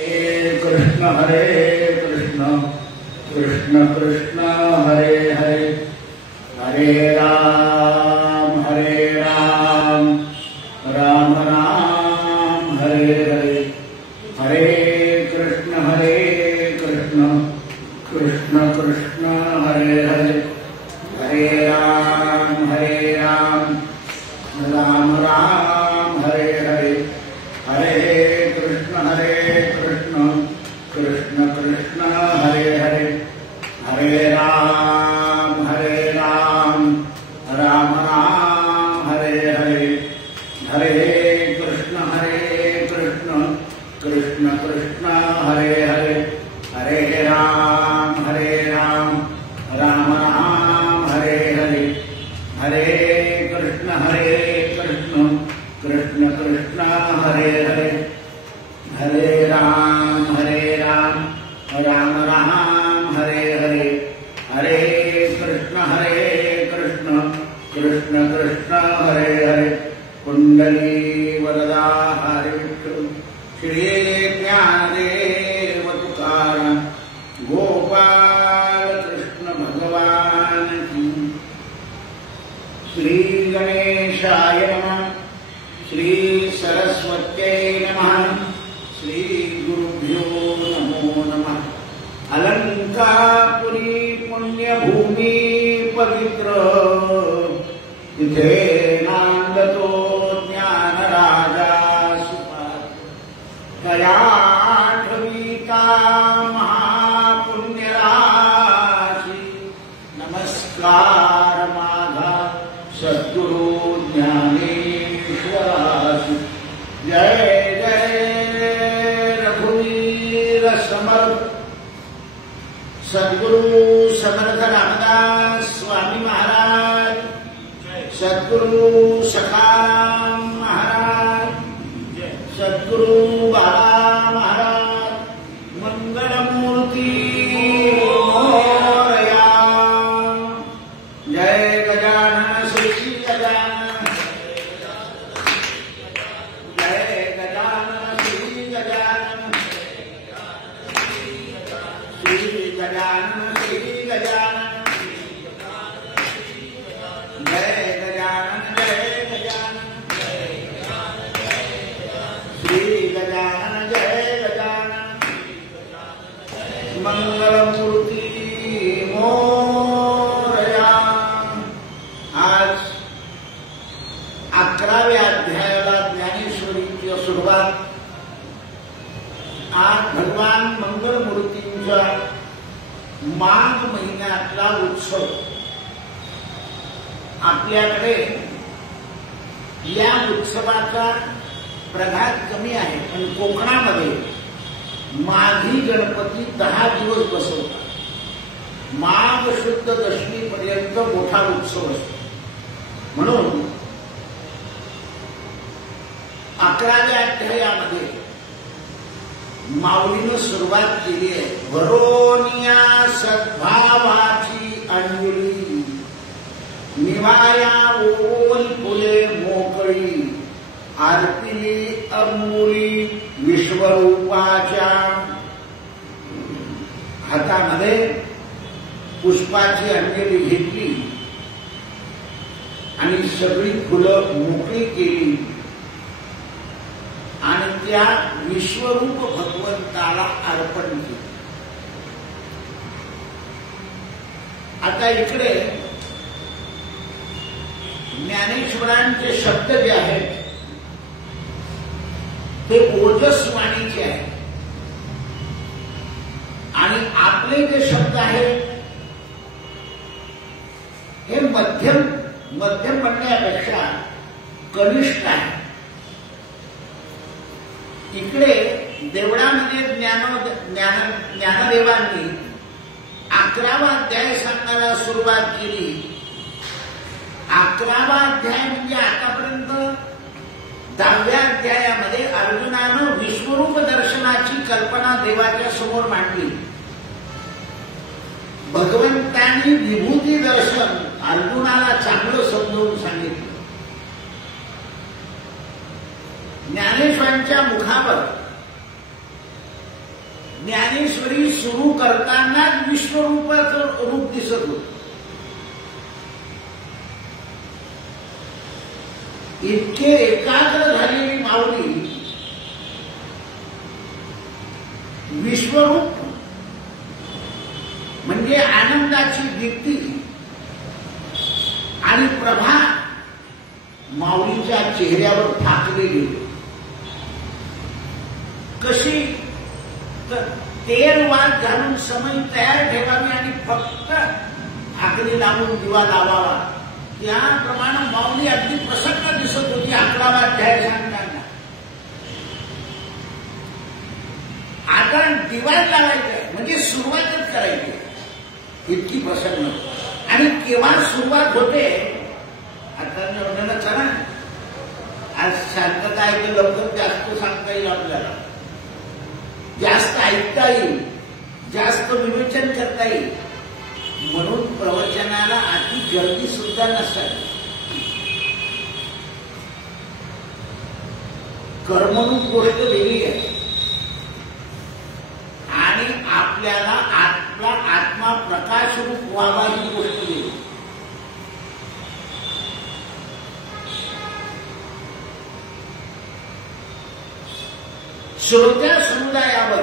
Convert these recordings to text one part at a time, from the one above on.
हरे कृष्ण कृष्ण कृष्ण हरे हरे हरे राम राम राम हरे हरे हरे कृष्ण कृष्ण कृष्ण हरे हरे हरे राम राम राम हरे हरे हरे कृष्ण कृष्ण कृष्ण हरे हरे हरे राम राम राम हरे हरे हरे कृष्ण कृष्ण कृष्ण हरे हरे हरे राम राम राम हरे हरे हरे कृष्ण कृष्ण कृष्ण हरे हरे हरे राम राम राम हरे हरे हरे कृष्ण कृष्ण कृष्ण हरे हरे कुंडली वरदा हरे श्री ज्ञानदेव तुकाराम गोपाल कृष्ण भगवान की श्री गणेशाय नमः श्री सरस्वत्यै नमः श्री गुरुभ्यो नमो नमः अलंकापुरी पुण्यभूमी पवित्र तिथे नांदतो ज्ञानराजा कयाठवीता महापुण्यराशी नमस्कार माझा सद्गुरु ज्ञानेश्वराशी जय जय रघुवीर समर्थ सद्गुरु समर्थ रामदास स्वामी महाराज सद्गुरु सखाराम महाराज सद्गुरु बाळा महाराज मंगलमूर्ती मोरया जय गजानन श्री गजानन जय गजानन श्री गजानन श्री गजानन श्री गजानन जय गजानन श्री गजानन जय गजानन मंगलमूर्ती मोरया आज 11व्या अध्यायाला ज्ञानेश्वरीची सुरुवात आज भगवान मंगलमूर्तींचा माघ महिन्यातला उत्सव आपल्याकडे या उत्सवाचा प्रघात कमी आहे पण कोकणामध्ये माघी गणपती 10 दिवस बसवतात माघ शुद्ध दशमी पर्यंत मोठा उत्सव असतो म्हणून 11व्या अध्यायामध्ये माऊलीनं सुरुवात केली आहे वरोनिया सद्भावाची अंजली निवाया ओल फुले मोकळी आरती अमूली विश्वरूपाच्या हातामध्ये पुष्पाची अंजली घेतली आणि सगळी फुलं मोकळी केली आणि त्या विश्वरूप भगवंताला अर्पण केली. आता इकडे ज्ञानेश्वरांचे शब्द जे आहेत ते ओजस्वाणीचे आहेत आणि आपले जे शब्द आहेत हे मध्यम म्हणण्यापेक्षा कनिष्ठ आहे. इकडे देवळामध्ये ज्ञानदेवांनी 11वा अध्याय सांगायला सुरुवात केली. 11वा अध्याय म्हणजे आतापर्यंत 10व्या अध्यायामध्ये अर्जुनानं विश्वरूप दर्शनाची कल्पना देवाच्या समोर मांडली. भगवंतांनी विभूती दर्शन अर्जुनाला चांगलं समजावून सांगितलं. ज्ञानेश्वरांच्या मुखावर ज्ञानेश्वरी सुरू करतानाच विश्वरूपाचं रूप दिसत होत. इतके एकाग्र झालेली माऊली विश्वरूप म्हणजे आनंदाची दीप्ती आणि प्रभा माऊलीच्या चेहऱ्यावर फाकलेली. कशी तर तेल वाद घालून समय तयार ठेवावी आणि फक्त आकडी लावून दिवा लावावा, त्याप्रमाणे माऊली अगदी प्रसन्न दिसत होती 11वा अध्याय सांगताना. आता दिवा लावायचा म्हणजे सुरुवातच करायची, इतकी प्रसन्न. आणि केव्हा सुरुवात होते आता वर्णन करा. आज शांतता आहे की लवकर जास्त सांगता येईल, आपल्याला जास्त ऐकता येईल, जास्त विवेचन करता येईल, म्हणून प्रवचनाला अति गर्दी सुद्धा नसावी. कर्मणूक गोष्ट वेगळी आहे आणि आपल्याला आपला आत्मा प्रकाशरूप व्हावा ही गोष्ट वेगळी. श्रोत्या समुदायावर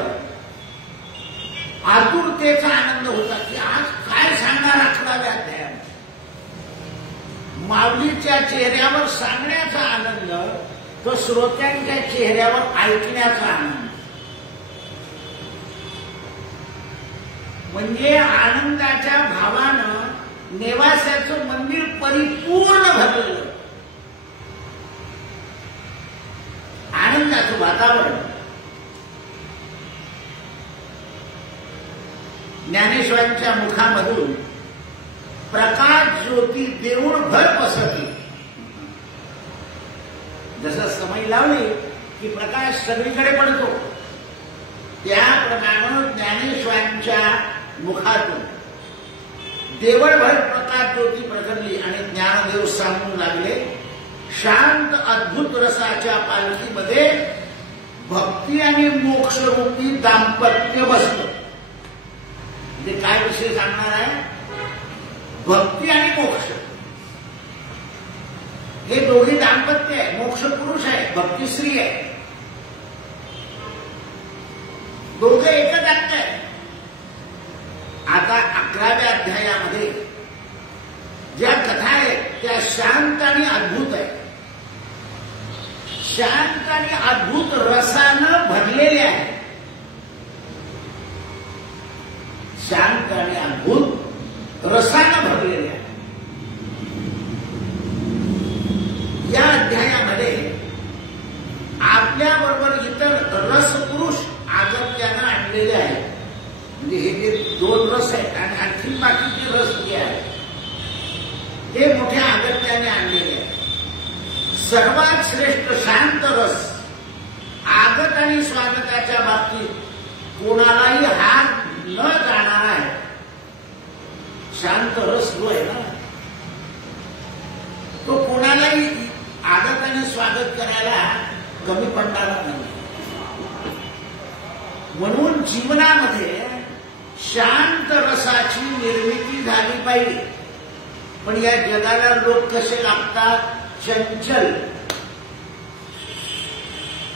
आतुरतेचा आनंद होता की आज काय सांगणार 11व्या अध्यायात. माऊलीच्या चेहऱ्यावर सांगण्याचा आनंद, तो श्रोत्यांच्या चेहऱ्यावर ऐकण्याचा आनंद. म्हणजे आनंदाच्या भावानं नेवास्याचं मंदिर परिपूर्ण भरलेलं, आनंदाचं वातावरण. ज्ञानेश्वरांच्या मुखामधून प्रकाश ज्योती देऊळभर पसरली. जसं समय लावली की प्रकाश सगळीकडे पडतो, त्याप्रमाणे ज्ञानेश्वरांच्या मुखातून देवळभर प्रकाश ज्योती प्रगटली आणि ज्ञानदेव सांगू लागले, शांत अद्भुत रसाच्या पालखीमध्ये भक्ती आणि मोक्षरूपी दाम्पत्य बसलं. म्हणजे काय विषय सांगणार आहे? भक्ती आणि मोक्ष हे दोन्ही दाम्पत्य आहे. मोक्ष पुरुष आहे, भक्ती स्त्री आहे. दोघे एकच अंग आहे. आता 11व्या अध्यायामध्ये ज्या कथा आहेत त्या शांत आणि अद्भुत आहेत. शांत आणि अद्भुत रसानं भरलेल्या आहेत. शांत आणि अद्भुत रसानं भरलेल्या आहेत. या अध्यायामध्ये आपल्याबरोबर इतर रसपुरुष आगत्यानं आणलेले आहेत. म्हणजे हे जे 2 रस आहेत आणि आणखी बाकीचे रस जे आहेत ते मोठ्या आगत्याने आणलेले आहेत. सर्वात श्रेष्ठ शांत रस आगत आणि स्वागताच्या बाबतीत कोणालाही हात न जाणार आहे. शांत रस जो आहे ना, तो कोणालाही आगताने स्वागत करायला कमी पडणारा नाही. म्हणून जीवनामध्ये शांत रसाची निर्मिती झाली पाहिजे. पण या जगाला लोक कसे लागतात? चंचल.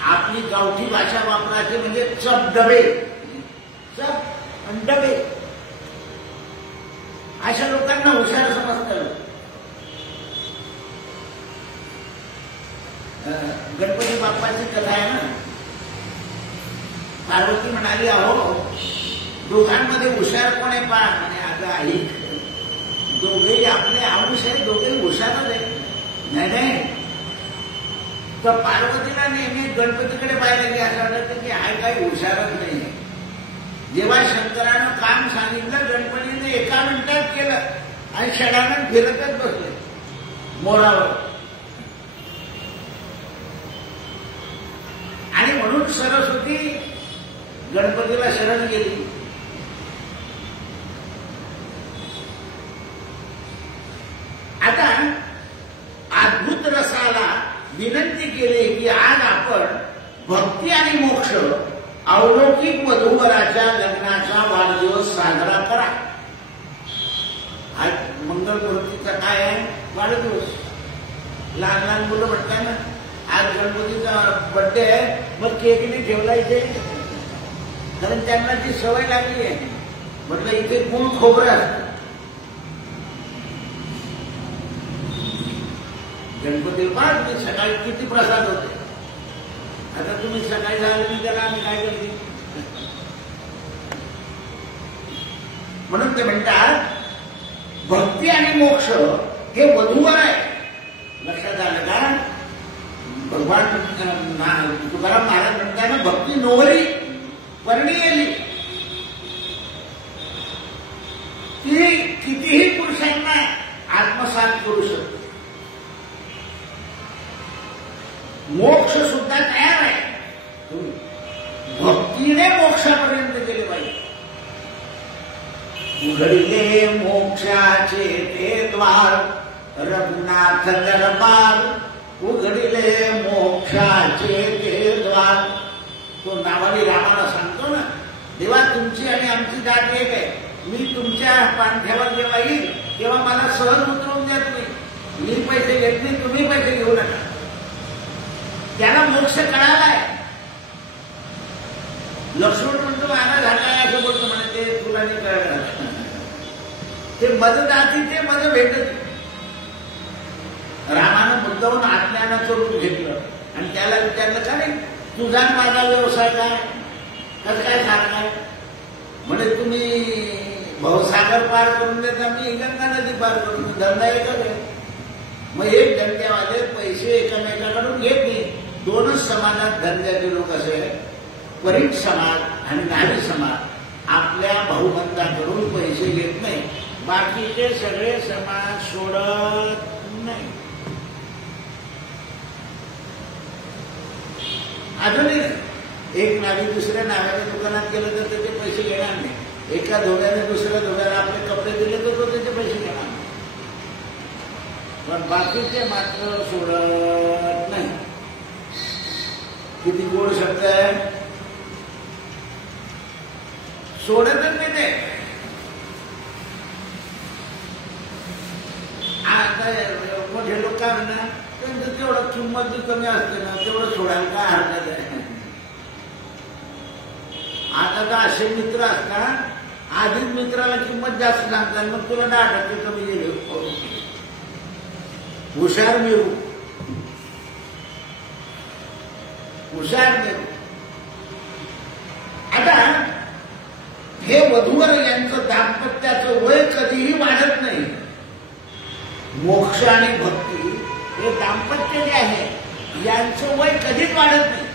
आपली गावठी भाषा वापरायची म्हणजे चपडबे. चप आणि डबे. अशा लोकांना हुशार समजतात. गणपती बाप्पाची कथा आहे ना. पार्वती म्हणाली, अहो दोघांमध्ये हुशार कोण आहे पहा. म्हणे अगं आई, दोघेही आपले अंश आहे, दोघेही हुशारच आहे. नाही. तर पार्वतीला नेहमी गणपतीकडे पाहिलं की असं वाटतं की हा काही हुशारच नाही. जेव्हा शंकरानं काम सांगितलं, गणपतीने एका मिनिटात केलं आणि षडानं फिरतच बसले मोरावर. आणि म्हणून सरस्वती गणपतीला शरण गेली. आता अद्भुत रसाला विनंती केली की आज आपण भक्ती आणि मोक्ष, अलौकिक वधूवराच्या लग्नाचा वाढदिवस साजरा करा. आज मंगलमूर्तीचा काय आहे? वाढदिवस. लहान लहान मुलं म्हणतात ना, आज गणपतीचा बर्थडे आहे, मग केक नाही ठेवला इथे, कारण त्यांना ती सवय लागली आहे. म्हटलं इथे गुळ खोबरं असतं. गणपतीला पाहत सकाळी किती प्रसाद होते. आता तुम्ही सकाळी झालं की त्याला आम्ही काय करते. म्हणून ते म्हणतात भक्ती आणि मोक्ष हे वधूवर आहे. लक्षात आलं का? भगवान तुकाराम महाराज म्हणताना भक्ती नोवरी परणी गेली. ती कितीही पुरुषांना आत्मसात करू शकते. मोक्ष सुद्धा तयार आहे. भक्तीने मोक्षापर्यंत गेले पाहिजे. उघडले मोक्षाचे ते द्वार, रघुनाथ दरबार. उघडले मोक्षाचे ते द्वार. तो नावाली रामाला सांगतो ना, देवा तुमची आणि आमची गाठ एक आहे. मी तुमच्या पांठ्यावर जेव्हा येईल तेव्हा मला सहज उतरवून द्या तुम्ही. मी पैसे घेत नाही, तुम्ही पैसे घेऊ नका. त्याला मोक्ष कळालाय. लक्ष्मण म्हणतो माझा झालाय असं बोलतो म्हणे, ते तुला नाही कळलं. ते मद जाती ते मद भेटत. रामानं मुद्दाहून आज्ञानाचं रूप घेतलं आणि त्याला विचारलं का नाही तुझा माझा व्यवसाय काय, कसं काय सांगणार. म्हणजे तुम्ही भवसागर पार करून देता, मी गंगा नदी पार करून देतो. धंदा एकच आहे. मग एक धंद्यावाले पैसे एकमेकाकडून घेत नाही. दोनच समाजात धंद्याचे लोक असे परीट समाज आणि नारी समाज आपल्या भाऊबंधाकडून पैसे घेत नाही. बाकीचे सगळे समाज सोडत नाही. अजूनही एक नावी दुसऱ्या नाव्याच्या दुकानात गेलं तर त्याचे पैसे घेणार नाही. एका धोड्याने दुसऱ्या धोड्याला आपले कपडे दिले तर तो त्याचे पैसे घेणार नाही. पण बाकीचे मात्र सोडत नाही. किती गोड शब्द आहे. सोडतच नाही ते. आता मोठे लोक काय म्हणणार, त्यांचं तेवढं किंमत जी कमी असते ना तेवढं सोडायला काय हरकत आहे. आता तर असे मित्र असतात, आधीच मित्राला किंमत जास्त सांगतात, मग तुला 10% कमी दिली. हुशार मिळू, हुशार मिळू. आता हे वधूवर यांचं दाम्पत्याचं वय कधीही वाढत नाही. मोक्ष आणि भक्ती हे दाम्पत्य जे आहे यांचं वय कधीच वाढत नाही.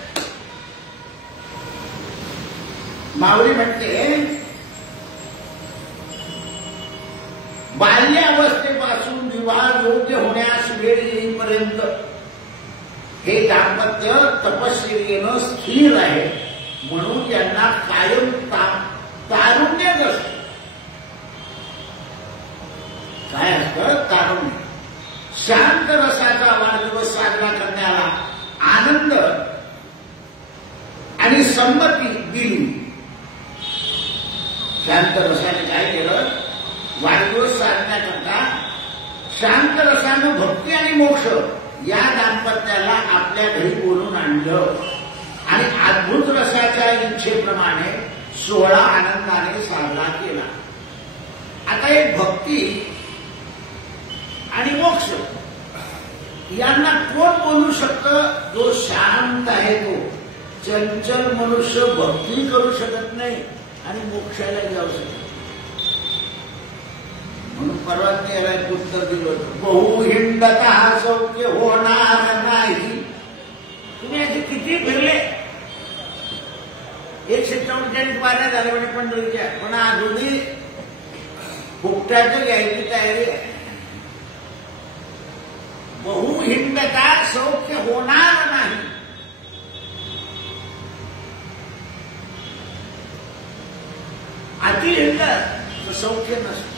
माऊली म्हणते बाल्यावस्थेपासून विवाह योग्य होण्यास वेळ येईपर्यंत हे दाम्पत्य तपश्चर्येनं स्थिर आहे. म्हणून यांना कायम तारुण्यच असतं. काय असतं? तारुण्य. शांत रसाचा वाढदिवस साजरा करण्याला आनंद आणि संमती दिली. शांत रसाने काय केलं? वाढदिवस साधण्याकरता शांत रसानं भक्ती आणि मोक्ष या दाम्पत्याला आपल्या घरी बोलून आणलं आणि अद्भुत रसाच्या इच्छेप्रमाणे सोहळा आनंदाने साजरा केला. आता एक भक्ती आणि मोक्ष यांना कोण बोलू शकतं? जो शांत आहे. तो चंचल मनुष्य भक्ती करू शकत नाही आणि मोक्षाला जाऊ शकत. म्हणून परवानगी याला एक उत्तर दिलं होतं, बहु हिंडता सौख्य होणार नाही. तुम्ही असे किती फिरले, 144 वाऱ्या झाल्या म्हणजे पंढरीच्या, पण अजूनही फुकट्याचं घ्यायची तयारी आहे. बहु हिंडता सौख्य होणार नाही. अति हिंडत तर सौख्य नसतं.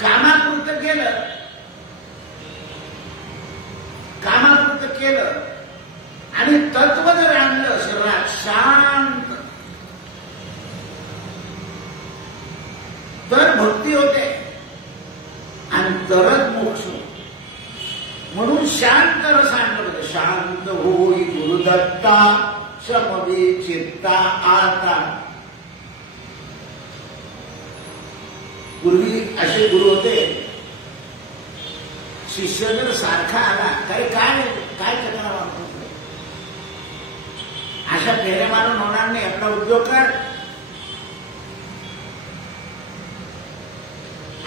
कामापुरतं केलं आणि तत्व जर आणलं समविचित्ता आता. पूर्वी असे गुरु होते, शिष्य जर सारखा आला काय काय काय करणार वाटतो, अशा फेऱ्या मारून होणार नाही, आपला उद्योग कर.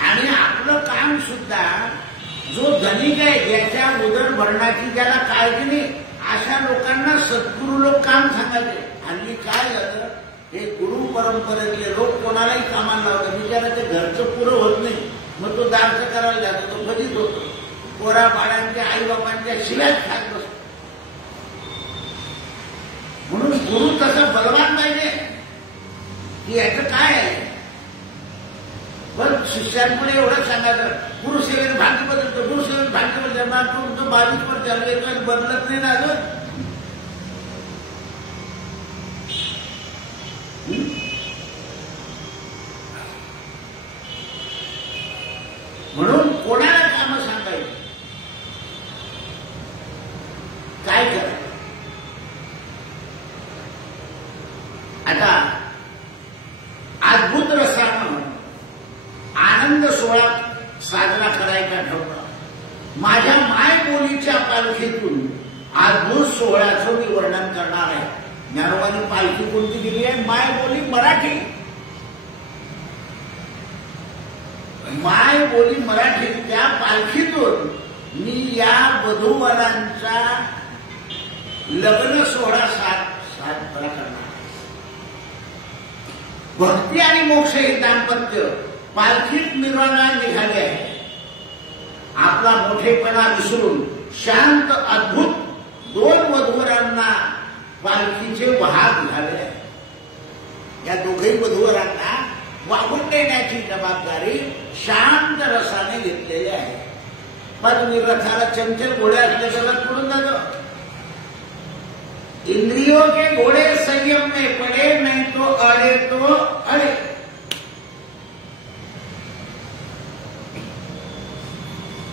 आणि आपलं काम सुद्धा जो धनिक आहे, ज्याच्या उदरभरणाची ज्याला काळजी नाही, अशा लोकांना सद्गुरू लोक काम सांगायचे. हल्ली काय झालं, हे गुरु परंपरेतले लोक कोणालाही कामाला लावतात, बिचाराचं घरचं पुरं होत नाही, मग तो दारचं करायला जातो, तो कधीच होतो, पोरा बाळांच्या आई बाबांच्या शिव्याच खात बसतो. म्हणून गुरु तसं बलवान पाहिजे की याचं काय आहे. पण शिष्यांपुढे एवढं सांगायचं, गुरुसेवेत भाग्य बदलतो, गुरुसेवेत भाग्य बदलणार, तुमचं 22 वर चालू बदलत नाही ना अजून. म्हणून कोणाला कामं सांगायची, काय करायचं. आता अद्भुत रसानं आनंद सोहळा साजरा करायचा ठरवला. माझ्या मायबोलीच्या पालखीतून अद्भुत सोहळ्याचं मी वर्णन करणार आहे. ज्ञानोबांनी पालखी कोणती दिली आहे? मायबोली मराठी. मायबोली मराठी, त्या पालखीतून मी या वधूवरांचा लग्न सोहळा साजरा करणार. भक्ती आणि मोक्ष हे दाम्पत्य पालखीत मिरवायला निघाले आहे. आपला मोठेपणा विसरून शांत अद्भुत 2 वधूवरांना पालखीचे वाहक झाले आहे. या दोघेही वधूवरांना वाहून देण्याची जबाबदारी शांत रसाने घेतलेली आहे. पण तुम्ही रथाला चंचल घोडे असले तर रथ पडून जातो. इंद्रियों के घोड़े संयम में पड़े, नहीं तो अड़े तो अड़े.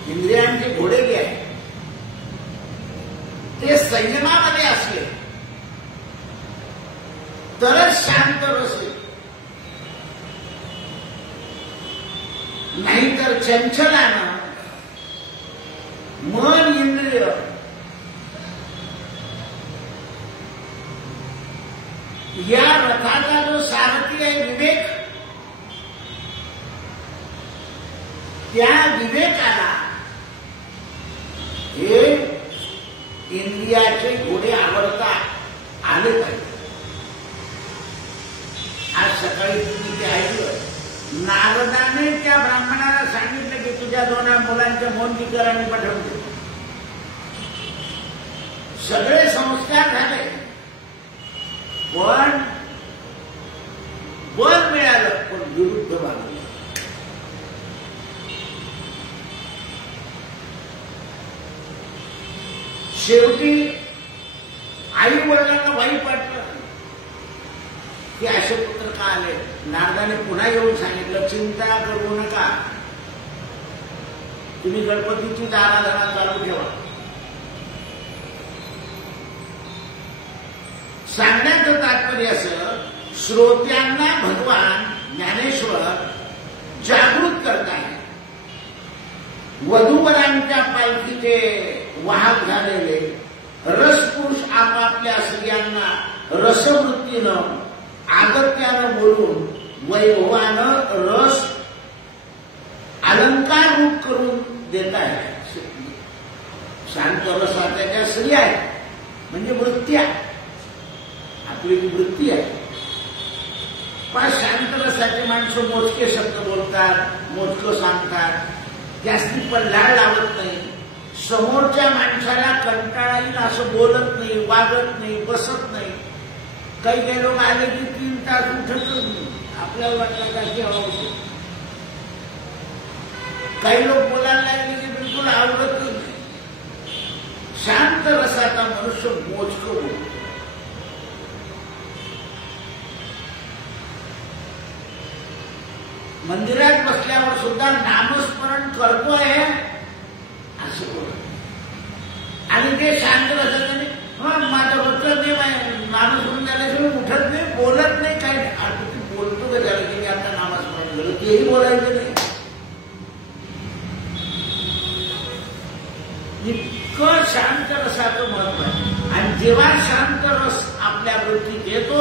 इंद्रियांचे घोडे जे आहे ते संयमामध्ये असले तरच शांत रसेल, नाहीतर चंचलानं मन इंद्रिय या रथाचा जो सारथी आहे विवेक, त्या विवेकाला हे इंद्रियाचे घोडे आवडता आले पाहिजे. आज सकाळी तुम्ही ते ऐकलं, नारदाने त्या ब्राह्मणाला सांगितलं की तुझ्या 2 मुलांच्या मोंदीकर आणि पाठवून दे. सगळे संस्कार झाले, पण बळ मिळालं, पण विरुद्ध वागलं. शेवटी आई वडिलांना वाईट वाटलं की असे पुत्र का आले. नारदाने पुन्हा येऊन सांगितलं, चिंता करू नका, तुम्ही गणपतीची आराधना चालू ठेवा. सांगण्याचं तात्पर्य असं, श्रोत्यांना भगवान ज्ञानेश्वर जागृत करताय. वधूवरांच्या पालखीचे वाहक झालेले रसपुरुष आपापल्या स्त्रियांना रसवृत्तीनं आगत्यानं बोलून वैभवानं रस अलंकार रूप करून देत आहे. शांत रसाच्या ज्या स्त्रिया आहेत म्हणजे वृत्त्या, आपली वृत्ती आहे. पण शांत रसाचे माणसं मोजके शब्द बोलतात, मोजकं सांगतात, जास्ती पल्हाळ लावत नाही, समोरच्या माणसाला कंटाळा येईल असं बोलत नाही, वागत नाही, बसत नाही. काही काही लोक आले की 3 तास उठतच नाही, आपल्याला वाटलं का की हवं. काही लोक बोलायला लागले की बिलकुल आवडतच नाही. शांत रसाचा मनुष्य मोजकं बोलतो. मंदिरात बसल्यावर सुद्धा नामस्मरण करतोय असं बोलत. आणि ते शांत रसाने माझं वचन देव आहे, नामस्मरण बोलायचं नाही. इतकं शांत रसाचं महत्व आहे. आणि जेव्हा शांत रस आपल्या वृत्तीत येतो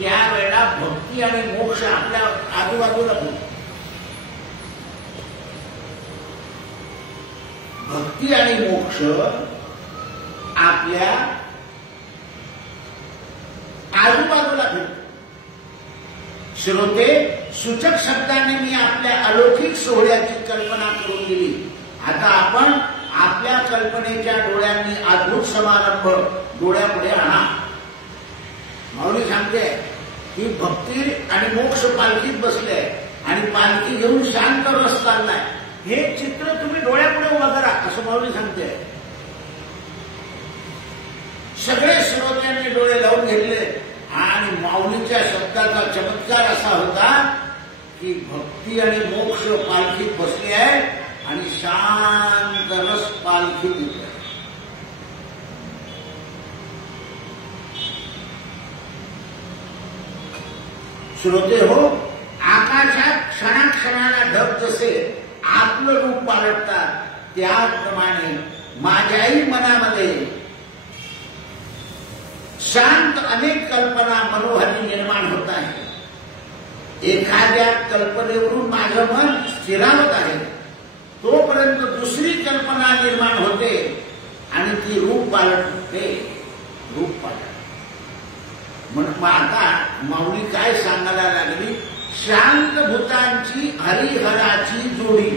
त्यावेळेला भक्ती आणि मोक्ष आपल्या आजूबाजूला होतो. भक्ती आणि मोक्ष आपल्या आजूबाजूला भेटतो. श्रोते, सूचक शब्दाने मी आपल्या अलौकिक सोहळ्याची कल्पना करून दिली. आता आपण आपल्या कल्पनेच्या डोळ्यांनी अद्भुत समारंभ डोळ्यापुढे आणा. माऊली सांगते की भक्ती आणि मोक्ष पालखीत बसले आणि पालखी घेऊन शांत रस चाललाय. हे चित्र तुम्ही डोळ्यापुढे उभं करा असं माऊली सांगते. सगळे श्रोत्यांनी डोळे लावून घेतले आणि माऊलीच्या शब्दाचा चमत्कार असा होता की भक्ती आणि मोक्ष पालखीत बसले आहे आणि शांत रस पालखीत येतो. श्रोते हो, आकाशात क्षणाक्षणाला ढग जसे आपलं रूप पालटतात त्याप्रमाणे माझ्याही मनामध्ये शांत अनेक कल्पना मनोहरी निर्माण होत आहे. एखाद्या कल्पनेवरून माझं मन स्थिरावत आहे तोपर्यंत दुसरी कल्पना निर्माण होते आणि ती रूप पालटते. रूप पालट म्हणून आता माऊली काय सांगायला लागली, शांत भूतांची हरिहराची जोडी.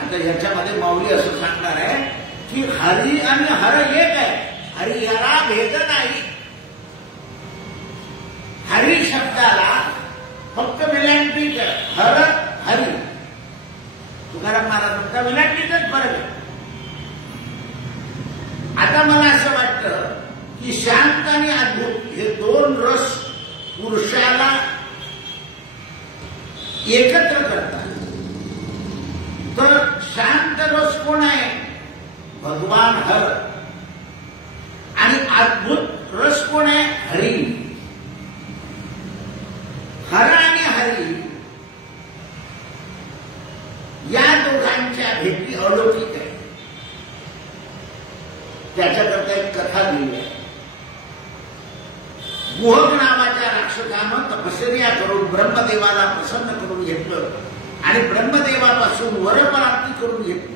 आता याच्यामध्ये माऊली असं सांगणार आहे की हरी आणि हर एक आहे. हरिहरा भेद नाही. हरी शब्दाला फक्त विलांटीच हर हरी. तुकाराम महाराजांचा विलांटीचाच फरक आहे. आता मला असं वाटतं की शांत आणि अद्भुत हे दोन रस पुरुषाला एकत्र करतात. तर शांत रस कोण आहे? भगवान हर. आणि अद्भुत रस कोण आहे? हरी. हर आणि हरी या दोघांच्या भेटी अलौकिक आहे. त्याच्याकरता एक कथा लिहिली आहे. गुहक नावाच्या राक्षसानं तपश्चर्या करून ब्रह्मदेवाला प्रसन्न करून घेतलं आणि ब्रह्मदेवापासून वरप्राप्ती करून घेतली.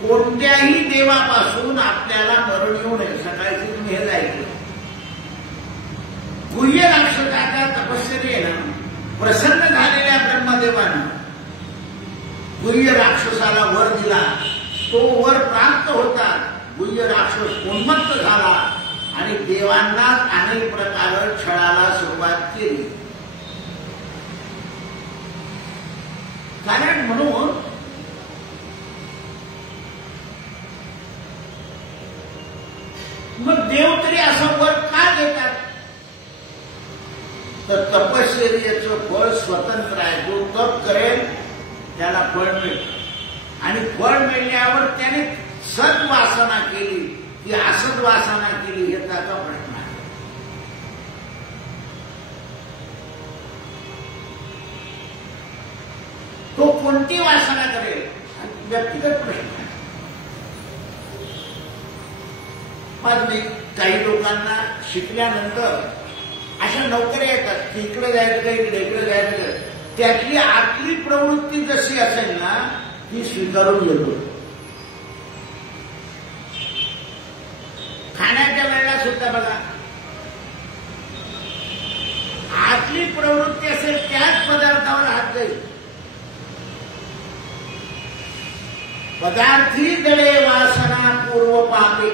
कोणत्याही देवापासून आपल्याला मरण येऊ नये. सकाळची तुम्ही हे ऐकलं. गुह्य राक्षसाच्या तपश्चर्येनं प्रसन्न झालेल्या ब्रह्मदेवानं गुह्य राक्षसाला वर दिला. तो वर प्राप्त होता. गुह्य राक्षस उन्मत्त झाला आणि देवांना अनेक प्रकारे छळाला सुरुवात केली. कारण म्हणून मग देव तरी असं वर का देतात? तर तपश्चर्येचं फळ स्वतंत्र आहे. जो तप करेल त्याला फळ मिळेल. आणि फळ मिळण्यावर त्याने सद्वासना केली की असद्वासना केली हे त्याचा प्रश्न आहे. तो कोणती वासना करेल व्यक्तिगत प्रश्न आहे. पण काही लोकांना शिकल्यानंतर अशा नोकऱ्या येतात की इकडे जायचं का इकडे जायचं. त्यातली आतली प्रवृत्ती जशी असेल ना ती स्वीकारून घेतो. खाण्याच्या वेळेला सुद्धा बघा आतली प्रवृत्ती असेल त्याच पदार्थावर हात जाईल. पदार्थी दळे वासना पूर्व पापे.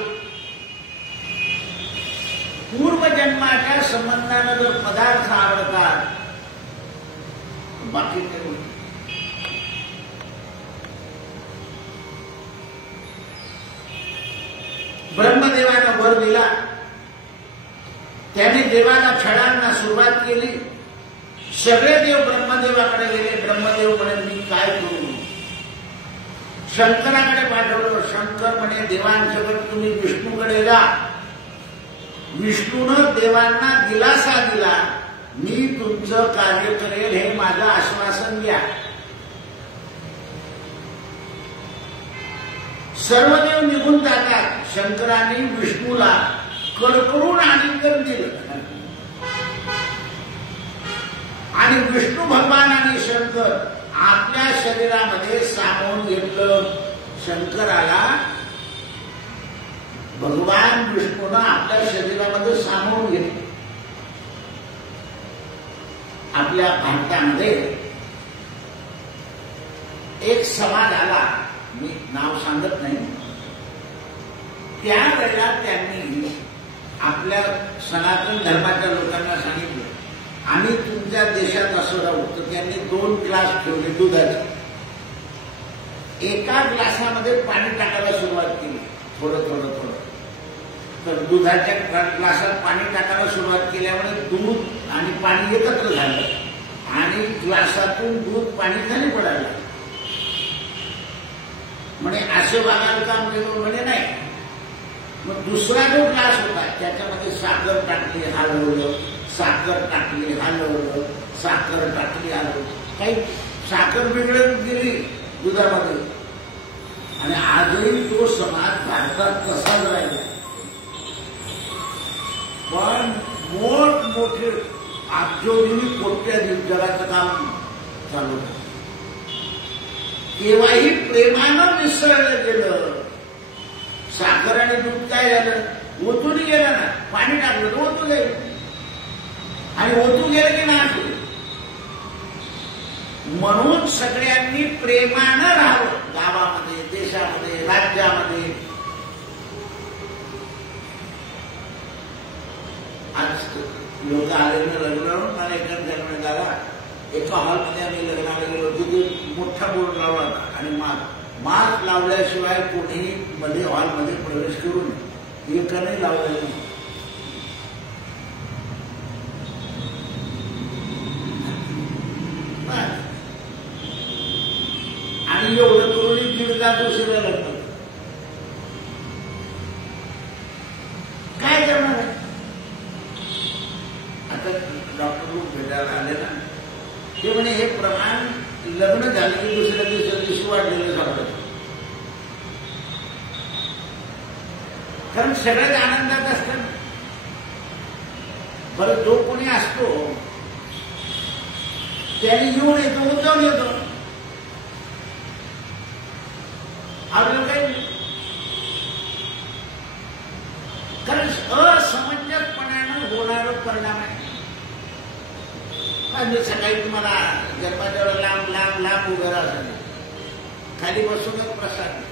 पूर्वजन्माच्या संबंधानं जर पदार्थ आवडतात बाकी काही ब्रह्मदेवानं वर दिला. त्याने देवाला छळांना सुरुवात केली. सगळे देव ब्रह्मदेवाकडे गेले. ब्रह्मदेव म्हणे मी काय करू? शंकराकडे पाठवलं. शंकर म्हणे देवांसकट तुम्ही विष्णूकडे जा. विष्णूनं देवांना दिलासा दिला मी तुमचं कार्य करेल हे माझं आश्वासन द्या. सर्व देव निघून जातात. शंकराने विष्णूला कडकडून आलिंगन दिलं आणि विष्णू भगवान आणि शंकर आपल्या शरीरामध्ये सामावून घेतलं. शंकराला भगवान विष्णूनं आपल्या शरीरामध्ये सामावून घेतलं. आपल्या भारतामध्ये एक समाज आला, मी नाव सांगत नाही, त्यावेळेला त्यांनी आपल्या सनातन धर्माच्या लोकांना सांगितलं आम्ही तुमच्या देशात असं राहू. तर त्यांनी 2 ग्लास ठेवले दुधाचे. एका ग्लासामध्ये पाणी टाकायला सुरुवात केली, थोडं थोडं थोडं. तर दुधाच्या ग्लासात पाणी टाकायला सुरुवात केल्यामुळे दूध आणि पाणी एकत्र झालं आणि ग्लासातून दूध पाणी खाली पडायला. म्हणे असे वागायला काम केलं. म्हणे नाही. मग दुसरा जो ग्लास होता त्याच्यामध्ये साखर टाकली, हलवलं, साखर टाकली, हलवलं, साखर टाकली, हलवलं. काही साखर बिघडत गेली दुधामध्ये आणि आजही तो समाज भारतात तसाच राहिला. पण मोठमोठे अब्जोनी कोट्याधी जगाचं काम चालू होतं. केव्हाही प्रेमानं मिसळलं गेलं. साखर आणि दूध काय झालं? ओतून गेलं ना. पाणी टाकलं तर ओतू गेलं आणि ओतू गेलं की नाही. म्हणून सगळ्यांनी प्रेमानं राहावं. गावामध्ये, देशामध्ये, राज्यामध्ये. आज लोक आलेलं लग्नावरून मला एका जन्म झाला. एका हॉलमध्ये आम्ही लग्नाला गेलो. तिथे मोठा बोर्ड लावला होता आणि मास्क लावल्याशिवाय कोणीही मध्ये हॉलमध्ये प्रवेश करू नये. एकाने लावलेलं नाही. आणि एवढं करून 1.5 तास उशिरा लागतो. काय करणार आहे? आता डॉक्टर लोक भेटायला आले ना, ते म्हणे हे प्रमाण लग्न झालं की दुसऱ्या दिवशी वाढलेलं सापडत. कारण सगळ्याच आनंदात असतात. बरं जो कोणी असतो त्याने येऊन येतो, जाऊन येतो. आपल्याला काही कारण असमंजसपणानं होणारं परिणाम आहे. सकाळी तुम्हाला गणपतीच्या वेळेला लांब लांब लांब उभं राहत खाली बसूनच प्रसाद.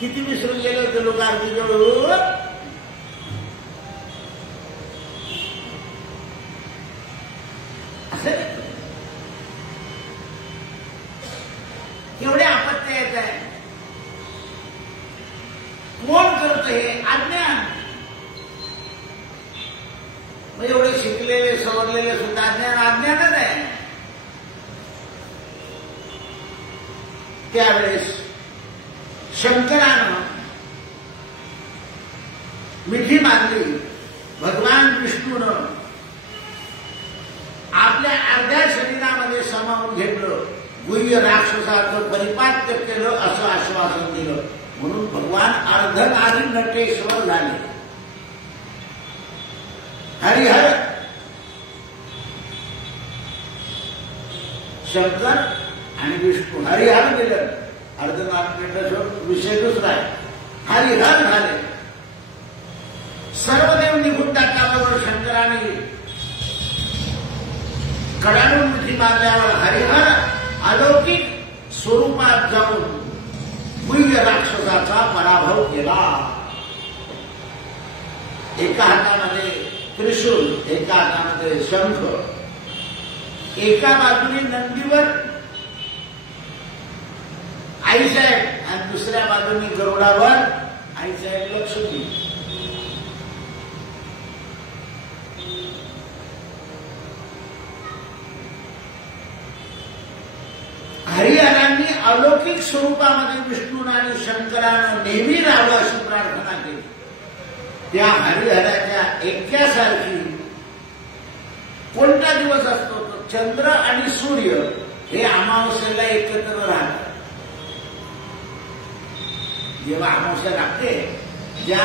किती विसरून गेले होते लोक आरतीजवळ. असं एवढे आपत्ती येत आहे. कोण करत हे? अज्ञान. एवढे शिकलेले सवरलेले सुद्धा अज्ञानच आहे. त्यावेळेस शंकरानं मिठी मारली. भगवान विष्णूनं आपल्या अर्ध्या शरीरामध्ये सामावून घेतलं. गुह्य राक्षसाचं परिपात्य केलं असं आश्वासन दिलं. म्हणून भगवान अर्धनारी नटेश्वर झाले. हरिहर शंकर आणि विष्णू हरिहर गेलं. अर्धनारी नटेश्वर विषय दुसरा आहे. हरिहर झाले. सर्व देव निघून टाकल्याबरोबर शंकराने कडाडून मिठी मारल्यावर हरिहर अलौकिक स्वरूपात जाऊन गुह्य राक्षसाचा पराभव केला. एका हातामध्ये त्रिशूल, एका हातामध्ये शंख, एका बाजूने नंदीवर आईसाहेब आणि दुसऱ्या बाजूने गरुडावर आईसाहेब लक्ष्मी. हरिहरांनी अलौकिक स्वरूपामध्ये विष्णूनं आणि शंकरानं नेहमी राहावं अशी प्रार्थना केली. त्या हरिहराच्या ऐक्यासारखी कोणता दिवस असतो तर चंद्र आणि सूर्य हे अमावस्येला एकत्र राहतात. जेव्हा अमावस्या लागते, ज्या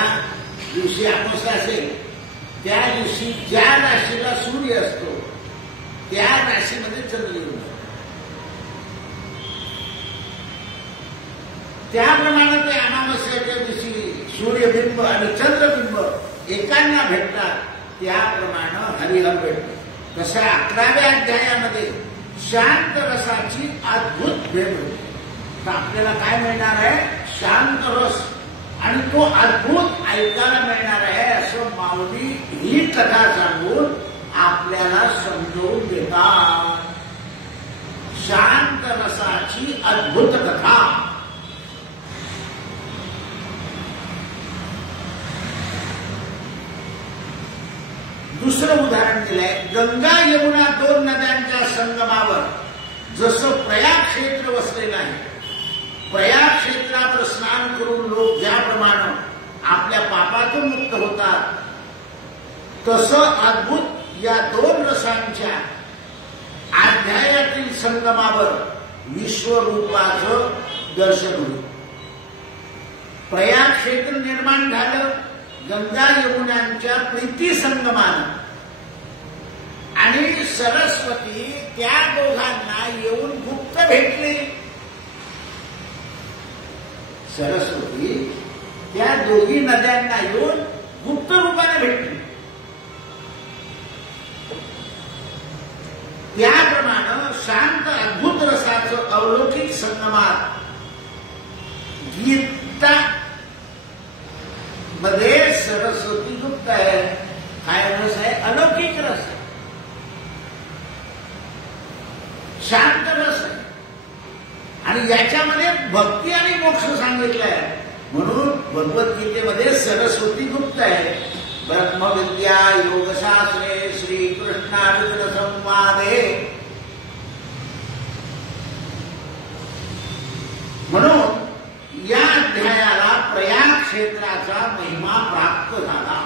दिवशी अमावस्या असेल त्या दिवशी ज्या राशीला सूर्य असतो त्या राशीमध्ये चंद्र येऊन जातो. त्याप्रमाणे ते अमावस्याच्या दिवशी सूर्यबिंब आणि चंद्रबिंब एकांना भेटतात, त्याप्रमाणे हरिहर भेटतो. तशा 11व्या अध्यायामध्ये शांत रसाची अद्भुत भेट होते. तर आपल्याला काय मिळणार आहे? शांत रस, आणि तो अद्भुत ऐकायला मिळणार आहे. असं माऊली ही कथा सांगून आपल्याला समजवून देतात. शांत रसाची अद्भुत कथा. दुसरं उदाहरण दिलंय. गंगा यमुना 2 नद्यांच्या संगमावर जसं प्रयाग क्षेत्र वसलेलं आहे, प्रयाग क्षेत्रावर स्नान करून लोक ज्याप्रमाणे आपल्या पापातून मुक्त होतात, तसं अद्भुत या 2 रसांच्या अध्यायातील संगमावर विश्वरूपाचं दर्शन होईल. प्रयाग क्षेत्र निर्माण झालं गंगा यमुनांच्या प्रीती संगमानं, आणि सरस्वती त्या दोघांना येऊन गुप्त भेटली. सरस्वती त्या दोघी नद्यांना येऊन गुप्त रूपाने भेटली. त्याप्रमाणे शांत अद्भुत रसाचं अवलौकिक संगमात गीता मध्ये सरस्वती गुप्त आहे. काय रस आहे? अलौकिक रस, शांत रस आहे. आणि याच्यामध्ये भक्ती आणि मोक्ष सांगितलंय. म्हणून भगवद्गीतेमध्ये सरस्वती गुप्त आहे. ब्रह्मविद्या योगशास्त्रे श्रीकृष्णार्जुन संवादे. म्हणून या अध्यायाला प्रयाग क्षेत्राचा महिमा प्राप्त झाला.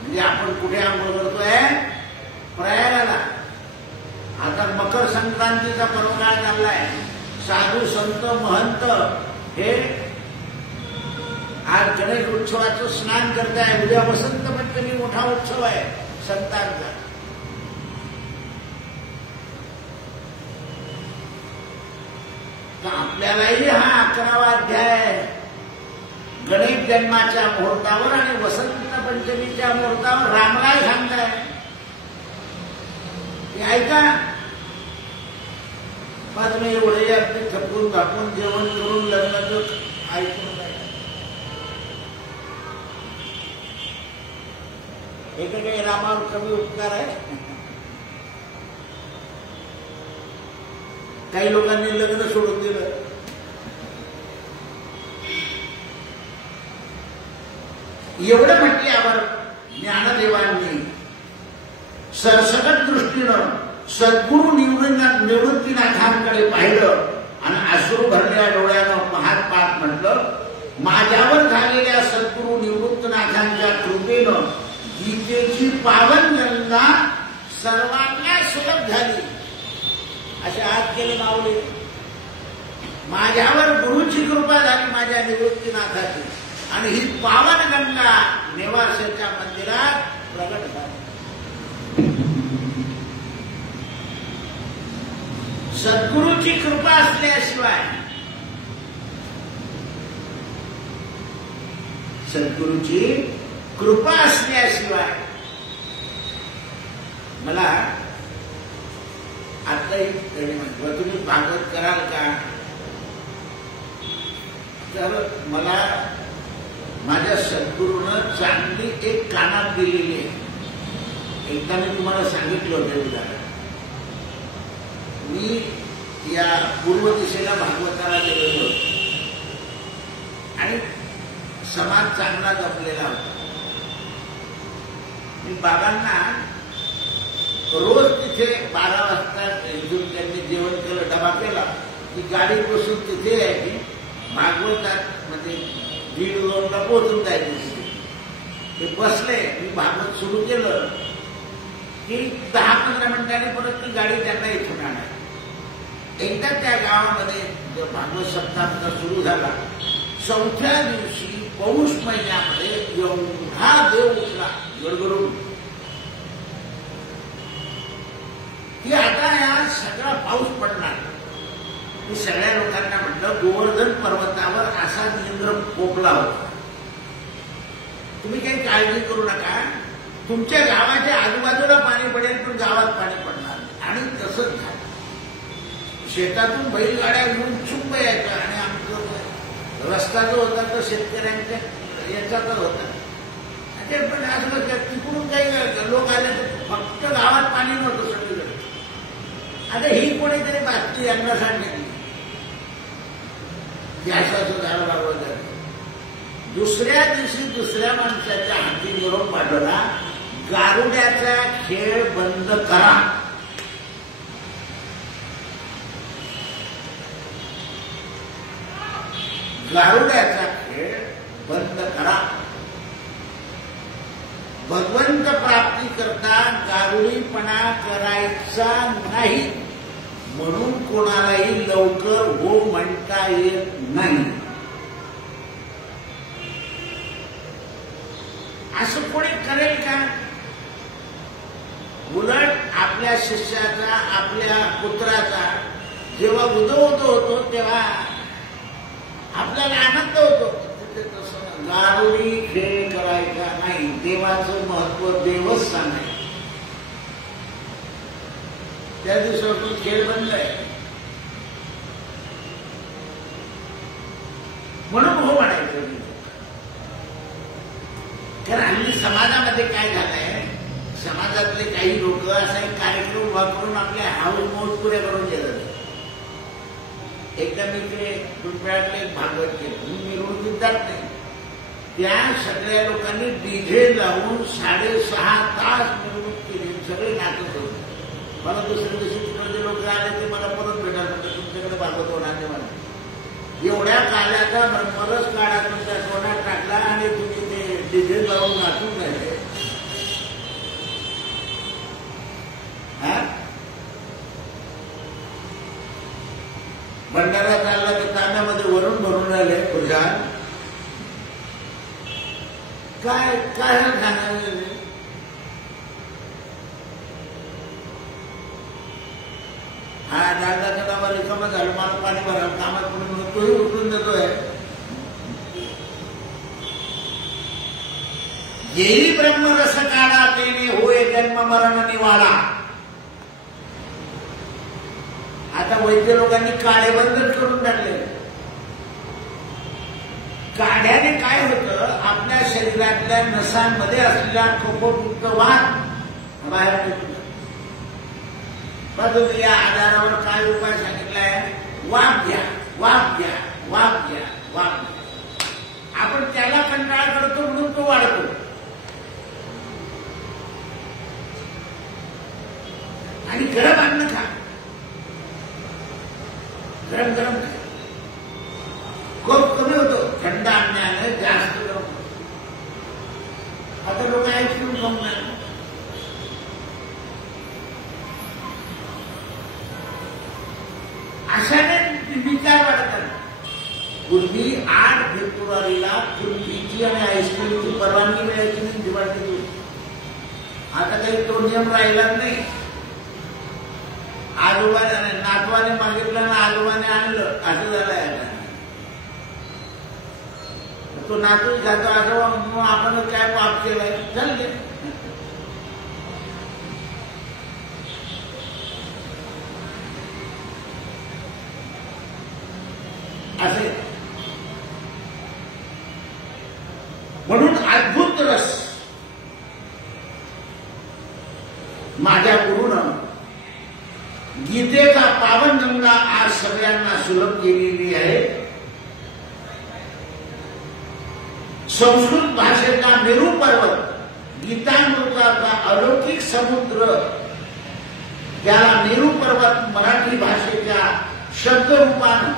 म्हणजे आपण कुठे आंघोळ करतोय? प्रयागाला. आता मकर संक्रांतीचा पर्वकाळ चाललाय. साधू संत महंत हे आज गणेश उत्सवाचं स्नान करताय. उद्या वसंत पंचमी मोठा उत्सव आहे संतांचा. तर आपल्यालाही हा 11वा अध्याय आहे. गणेश जन्माच्या मुहूर्तावर आणि वसंत पंचमीच्या मुहूर्तावर रामलाल सांगताय. हे ऐका. तुम्ही एवढे अगदी थकून थापून जेवण करून लग्नाचं ऐकून एक काही रामावर कमी उपकार आहे. काही लोकांनी लग्न सोडून दिलं. एवढं म्हटल्यावर ज्ञानदेवांनी सरसकट दृष्टीनं सद्गुरू निवृत्तीनाथांकडे पाहिलं आणि अश्रू भरलेल्या डोळ्यानं पाहत पाहत म्हटलं, माझ्यावर झालेल्या सद्गुरू निवृत्तीनाथांच्या कृपेनं गीतेची पावन गंगा सर्वांना सुलभ झाली. असे हात केले माऊली. माझ्यावर गुरुची कृपा झाली, माझ्या निवृत्तीनाथाची, आणि ही पावन गंगा नेवासेच्या मंदिरात प्रगट झाली. सद्गुरूची कृपा असल्याशिवाय, सद्गुरूची कृपा असल्याशिवाय मला आताही त्यांनी म्हटलं, तुम्ही भागवत कराल का? तर मला माझ्या सद्गुरूनं चांगली एक कानात दिलेली आहे. एकदा मी तुम्हाला सांगितलं होतं उदाहरण. मी या पूर्व दिशेला भागवताला गेलेलो होतो आणि समाज चांगला जपलेला होता. मी बाबांना रोज तिथे 12 वाजता एकदम त्यांनी जेवण केलं, डबा केला की गाडी बसून तिथे यायची. भागवतात म्हणजे 1:30-2ला पोहोचून जायचे. ते बसले, मी भागवत सुरू केलं की 10-15 मिनिटांनी परत ती गाडी त्यांना इथून आणायची. एकदा त्या गावामध्ये भागवत सप्ताह सुरू झाला. 4थ्या दिवशी पौष महिन्यामध्ये एवढा देव उठला गडगडून की आता या सगळा पाऊस पडणार. मी सगळ्या लोकांना म्हटलं, गोवर्धन पर्वतावर असा इंद्र पोकला होता, तुम्ही काही काळजी करू नका, तुमच्या गावाच्या आजूबाजूला पाणी पडेल पण गावात पाणी पडणार. आणि तसंच झालं. शेतातून बैलगाड्या घेऊन चुंब यायच्या आणि आमचं रस्ता जो होता तो शेतकऱ्यांच्या याच्यातच होता. ते पण असं तिकडून काही लोक आले तर फक्त गावात पाणी नव्हतं सगळीकडे. आता ही कोणीतरी बातमी यांना सांगितली की असं झालं बाबा. दुसऱ्या दिवशी दुसऱ्या माणसाच्या हाती निरोप पाठवला, गारुड्याचा खेळ बंद करा. गारुड्याचा खेळ बंद करा. भगवंत प्राप्ती करता गारुडीपणा करायचा नाही म्हणून कोणालाही लवकर हो म्हणता येत नाही. असं कोणी करेल का? उलट आपल्या शिष्याचा, आपल्या पुत्राचा जेव्हा उदो होतो तेव्हा आपल्याला आनंद होतो. तसं गारुडी खेळ करायचा नाही. देवाचं महत्व देवच सांगाय. त्या दिवसापासून खेळ बंद आहे म्हणून हो म्हणायचं. कारण हल्ली समाजामध्ये काय झालंय, समाजातले काही लोक असा एक कार्यक्रम उभा करून आपल्या हाऊस मौज पुऱ्या करून देतात. एकदा मी इकडे पिंपळातले एक भागवत केलं, मी मिरवणुकीत जात नाही. त्या सगळ्या लोकांनी डीजे लावून 6.5 तास मिरवणूक केली. सगळे नाचत होते. मला दुसऱ्या दिवशी तिकडे लोक आले ते मला परत भेटायला होतं, तुमच्याकडे भागवत होणार नाही मला. एवढ्या काल्याचा मरच काढा तुमच्या सोन्यात टाकला आणि तुम्ही ते डीजे लावून नाचून राहिले. भंडारा चालला तर तांब्यामध्ये वरून भरून राहिले प्रधान. काय काय खाणार? हा दादाच्या नावावर रिकामं झालं, मला पाणी भरावं कामात म्हणून तोही उठून देतोय. येई ब्रह्मरस काढा तेने होय जन्म मरण निवाडा. आता वैद्य लोकांनी काढे बंदच करून टाकले. काढ्याने काय होतं, आपल्या शरीरातल्या नसांमध्ये असलेला कफयुक्त वात बाहेर निघतो. बघ या आजारावर काय उपाय सांगितलाय, वाफ घ्या, वाफ घ्या, वाफ घ्या, वाफ घ्या. आपण त्याला कंटाळा करतो म्हणून तो वाढतो. आणि गरम अन्न खा, गरम गरम खा. खूप कमी होतो थंड अन्नाने, जास्त गरम होतो. आता लोक आईस्क्रीम खाऊन नाही. अशाने विकार वाढतात. पूर्वी 8 फेब्रुवारीला कुल्फीची आणि आईस्क्रीमची परवानगी मिळायची नाही दिवाळीची. आता काही तो नियम राहिला नाही. आजोबाने नातवाने मागितलं ना आजोबाने आणलं असं झालंय. तो नातूच खातो आजोबा म्हणून आपण काय पाप केलंय चालले. असे म्हणून अद्भुत रस माझ्या गुरुनं गीतेचा पावन गंगा आज सगळ्यांना सुलभ केलेली आहे. संस्कृत भाषेचा मेरू पर्वत, गीतामृताचा अलौकिक समुद्र, त्याला मेरू पर्वत मराठी भाषेच्या शब्दरूपानं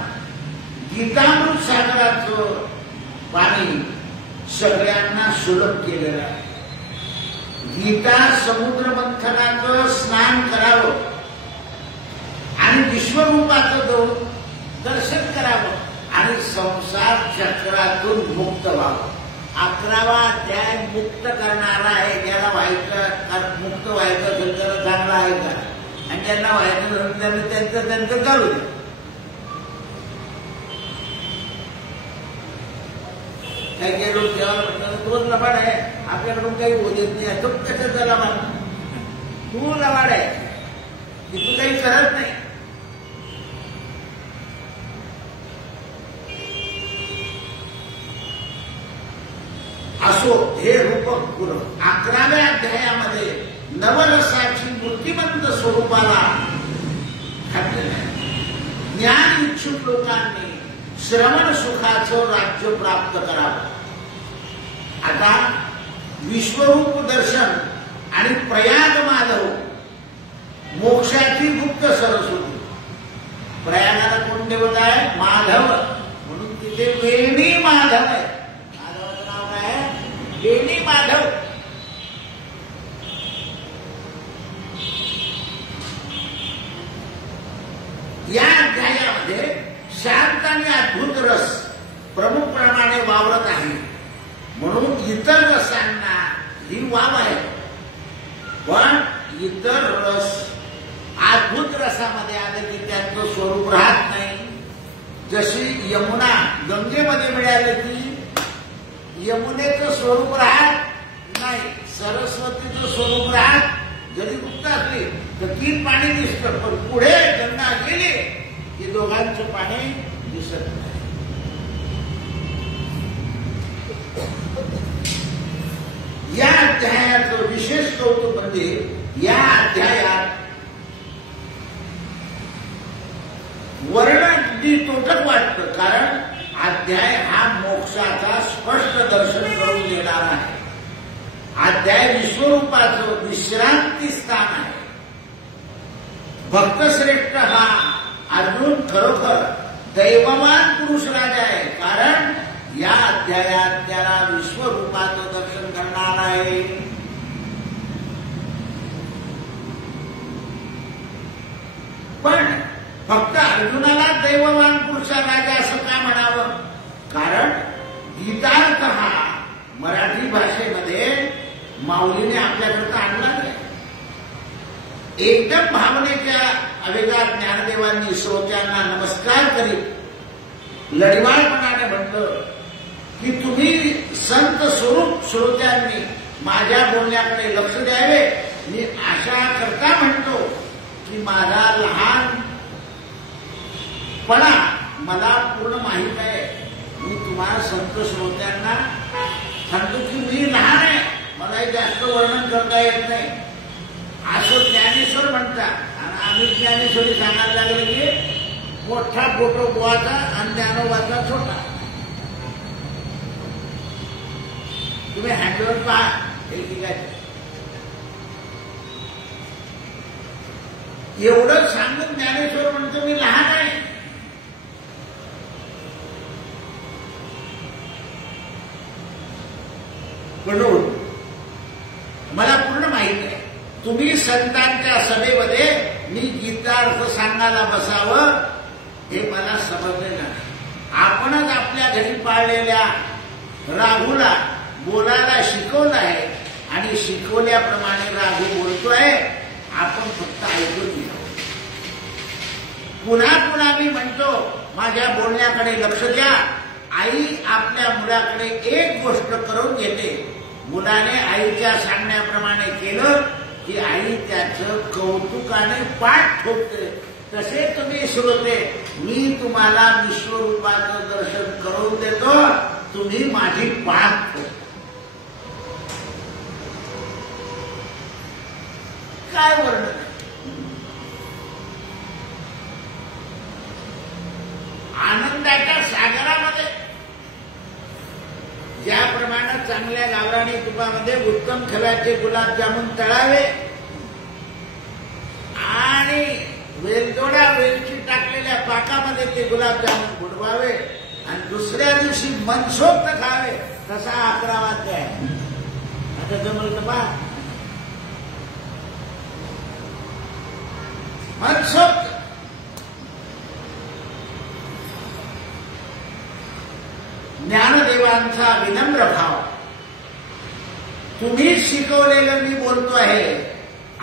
गीतामृत सागराचं पाणी सगळ्यांना सुलभ केलेलं आहे. गीता समुद्र मंथनाचं स्नान करावं आणि विश्वरूपाचं दर्शन करावं आणि संसार चक्रातून मुक्त व्हावं. 11वा अध्याय मुक्त करणारा आहे. ज्याला व्हायचं मुक्त व्हायचं असेल त्याला चांगला आहे का, आणि ज्यांना व्हायचं असेल त्यांना त्यांचं चालू दे. काही काही लोक देवाला म्हणतात तोच लबाड आहे, आपल्याकडून काही होऊ देत नाही. तो कशाचा लबाड? तू लबाड आहे की तू काही करत नाही. असो हे रूपक गुण. 11व्या अध्यायामध्ये नवरसाची मूर्तिमंत स्वरूपाला घातलेलं आहे. ज्ञान इच्छुक लोकांनी श्रवण सुखाचं राज्य प्राप्त करावं. आता विश्वरूप दर्शन आणि प्रयाग माधव मोक्षाची गुप्त सरस्वती. प्रयागाला कोण देवता आहे? माधव. म्हणून तिथे वेणी माधव आहे. माधवाचं नाव काय आहे? वेणी माधव. या अध्यायामध्ये शांत आणि अद्भुत रस प्रमुखप्रमाणे वावरत आहे. म्हणून इतर रसांना ही वाव आहे, पण इतर रस अद्भुत रसामध्ये आले की त्यांचं स्वरूप राहत नाही. जशी यमुना गंगेमध्ये मिळाली की यमुनेचं स्वरूप राहत नाही, सरस्वतीचं स्वरूप राहत. जरी गुप्त असली तर तीन पाणी दिसतं, पण पुढे गंगा गेली की दोघांचं पाणी दिसत नाही. या अध्यायाचं विशेष कौतुक म्हणजे या अध्यायात वर्णन अगदी तोटक वाटतं, कारण अध्याय हा मोक्षाचा स्पष्ट दर्शन करून देणार आहे. अध्याय विश्वरूपाचं विश्रांती स्थान आहे. भक्तश्रेष्ठ हा अर्जुन खरोखर दैववान पुरुष राजा आहे, कारण या अध्यायात त्याला विश्वरूपाचं दर्शन करणार आहे. पण फक्त अर्जुनाला दैववान पुरुष राजा असं का म्हणावं? कारण गीतार्थ हा मराठी भाषेमध्ये माऊलीने आपल्याकरता आणला नाही. एकदम भावनेच्या अवेगात ज्ञानदेवांनी श्रोत्यांना नमस्कार करीत लढवाळपणाने म्हटलं की तुम्ही संत स्वरूप श्रोत्यांनी माझ्या बोलण्याकडे लक्ष द्यावे. मी आशा करता म्हणतो की माझा लहानपणा मला पूर्ण माहीत आहे. मी तुम्हाला संत श्रोत्यांना सांगतो की मी लहान आहे, मलाही जास्त वर्णन करता येत नाही असं ज्ञानेश्वर म्हणतात. आणि आम्ही ज्ञानेश्वरी सांगायला लागले की मोठा फोटो बुवाचा आणि ज्ञानोबाचा छोटा. तुम्ही हँडवर पहा एकेकाचे. एवढं सांगून ज्ञानेश्वर म्हणतो मी लहान आहे. म्हणून मला पूर्ण माहित आहे तुम्ही संतांच्या सभेमध्ये मी गीतार्थ सांगायला बसावं हे मला समजले नाही. आपणच आपल्या घरी पाळलेल्या राहूला बोलायला शिकवलं आहे आणि शिकवल्याप्रमाणे राहू बोलतोय. आपण फक्त ऐकून घ्या. पुन्हा पुन्हा मी म्हणतो माझ्या बोलण्याकडे लक्ष द्या. आई आपल्या मुलाकडे एक गोष्ट करून घेते. मुलाने आईच्या सांगण्याप्रमाणे केलं की आई त्याचं कौतुकाने पाठ ठोकते. तसे तुम्ही श्रोते मी तुम्हाला विश्वरूपाचं दर्शन करून देतो, तुम्ही माझी पाठ ठोकता. काय वर्णन? आनंदाच्या सागरामध्ये ज्याप्रमाणे चांगल्या गावराणी तुपामध्ये उत्तम खव्याचे गुलाबजामुन तळावे आणि वेलदोडा वेलची टाकलेल्या पाकामध्ये ते गुलाबजामुन बुडवावे आणि दुसऱ्या दिवशी मनसोक्त खावे, तसा 11वा अध्याय. आता जमलं तर पहा. मनसोक्त ज्ञानदेवांचा विनम्र भाव. तुम्ही शिकवलेलं मी बोलतो आहे,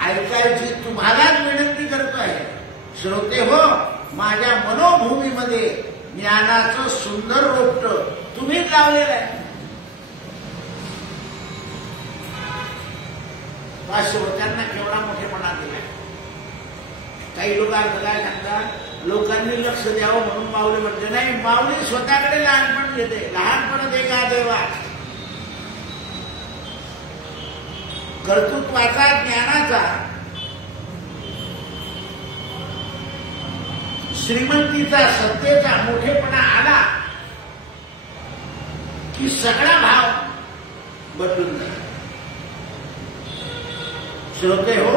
ऐकायची तुम्हालाच विनंती करतो आहे. श्रोते हो, माझ्या मनोभूमीमध्ये ज्ञानाचं सुंदर रोपटं तुम्हीच लावलेलं आहे. श्रोत्यांना केवढा मोठेपणा दिलाय. काही लोक काय सांगतात, लोकांनी लक्ष द्यावं म्हणून माऊली म्हणते. नाही, माऊली स्वतःकडे लहानपण घेते. लहानपण दे का देवा, कर्तृत्वाचा, ज्ञानाचा, श्रीमंतीचा, सत्तेचा मोठेपणा आला की सगळा भाव बदलून जातो. श्रोते हो,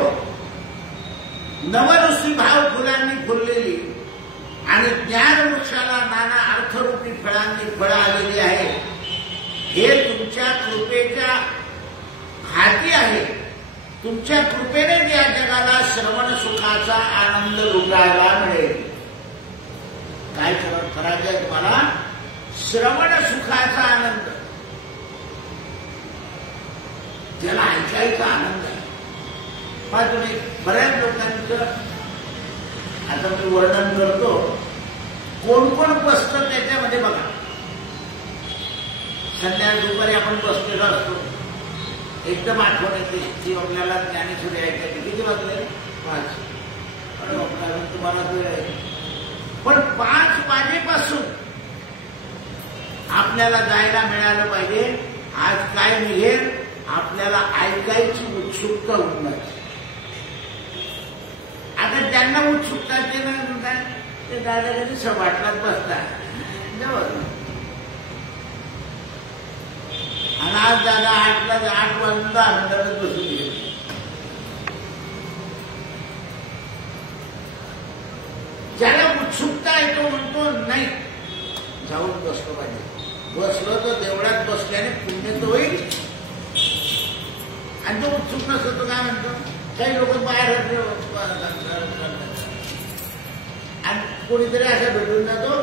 नवरुषी भाव फुलांनी फुललेली आणि ज्ञानवृक्षाला नाना अर्थरूपी फळांनी फळं आलेली आहे. हे तुमच्या कृपेच्या हाती आहे. तुमच्या कृपेने या जगाला श्रवण सुखाचा आनंद लुटायला मिळेल. काय करायचं आहे तुम्हाला? श्रवण सुखाचा आनंद, त्याला ऐकायचा आनंद आहे. पण तुम्ही बऱ्याच लोकांचं आता मी वर्णन करतो, कोण कोण बसतं त्याच्यामध्ये बघा. संध्याकाळी दुपारी आपण बसलेलो असतो, एकदम आठवण येते की आपल्याला ज्ञानेश्वरी ऐकायची. किती वाजले? 5. तुम्हाला वेळ आहे, पण 5 वाजेपासून आपल्याला जायला मिळालं पाहिजे. आज काय निघेल आपल्याला ऐकायची उत्सुकता उठणार. आता ज्यांना उत्सुकता ते नाही म्हणतात, ते दादा कधी सभाटलाच बसतात. आणि आज दादा 8 वाजून 10 मिनिटातच बसून गेले. ज्याला उत्सुकता आहे तो म्हणतो नाही, जाऊन बसलो पाहिजे. बसलो तर देवळात बसल्याने पुण्य तर होईल. आणि तो उत्सुक नसतो तो काय म्हणतो, काही लोक बाहेर आणि कोणीतरी अशा भेटून जातो,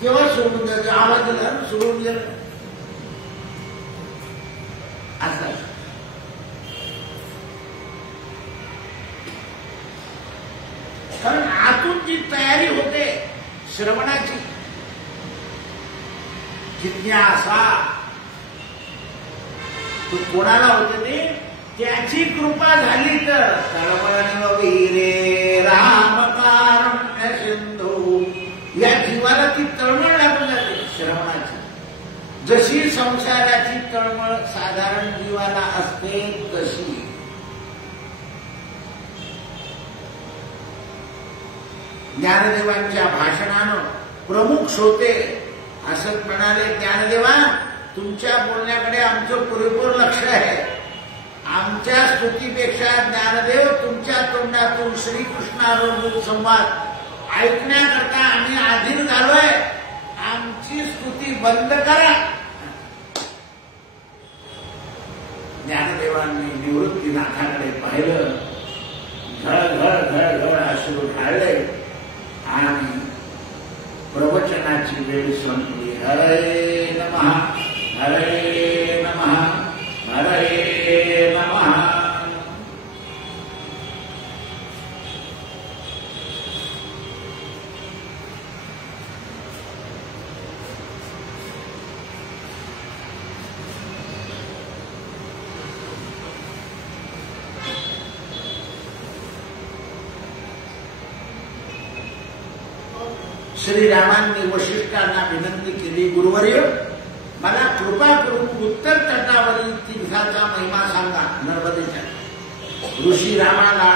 केव्हा सोडून जातो, आवाज दिला सोडून गेला असं. कारण आतून जी तयारी होते श्रवणाची, जिज्ञासा, तो कोणाला होते ते त्याची कृपा झाली तर. तळमळ वीरे राम कारुण्य सिंधू, या जीवाला ती तळमळ लागून जाते श्रवणाची. जशी संसाराची तळमळ साधारण जीवाला असते तशी. ज्ञानदेवांच्या भाषणानं प्रमुख श्रोते असं म्हणाले, ज्ञानदेवा तुमच्या बोलण्याकडे आमचं पुरेपूर लक्ष आहे. आमच्या स्तुतीपेक्षा ज्ञानदेव तुमच्या तोंडातून श्रीकृष्णावर संवाद ऐकण्याकरता आम्ही अधीर झालोय. आमची स्तुती बंद करा. ज्ञानदेवांनी निवृत्तीनाथाकडे पाहिलं, घळ अश्रू ढाळले आणि प्रवचनाची वेळ संपली. हरे नमः, हरे नमः, हरे नमः. श्रीरामांनी वशिष्ठांना विनंती केली, गुरुवर्य मला कृपा करून उत्तर तटावरील तीर्थाचा महिमा सांगा. नर्मदेचा ऋषी रामाला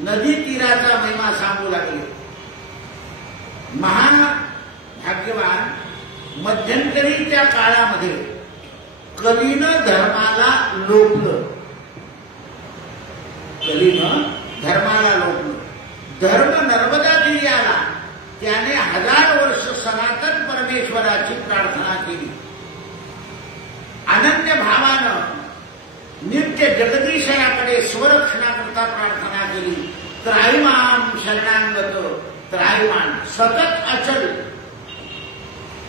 नदी तीराचा महिमा सांगू लागले. महान भाग्यवान मध्यंतरीच्या काळामध्ये कलीनं धर्माला लोटलं. कलीनं धर्माला लोटलं. धर्म नर्मदा तीरी आला. त्याने 1000 वर्ष सनातन परमेश्वराची प्रार्थना केली. अनन्य भावानं नित्य जगदीश्वराकडे स्वरक्षणाकरता प्रार्थना केली. त्राहिमाम शरणागत, त्राहिमाम सतत अचल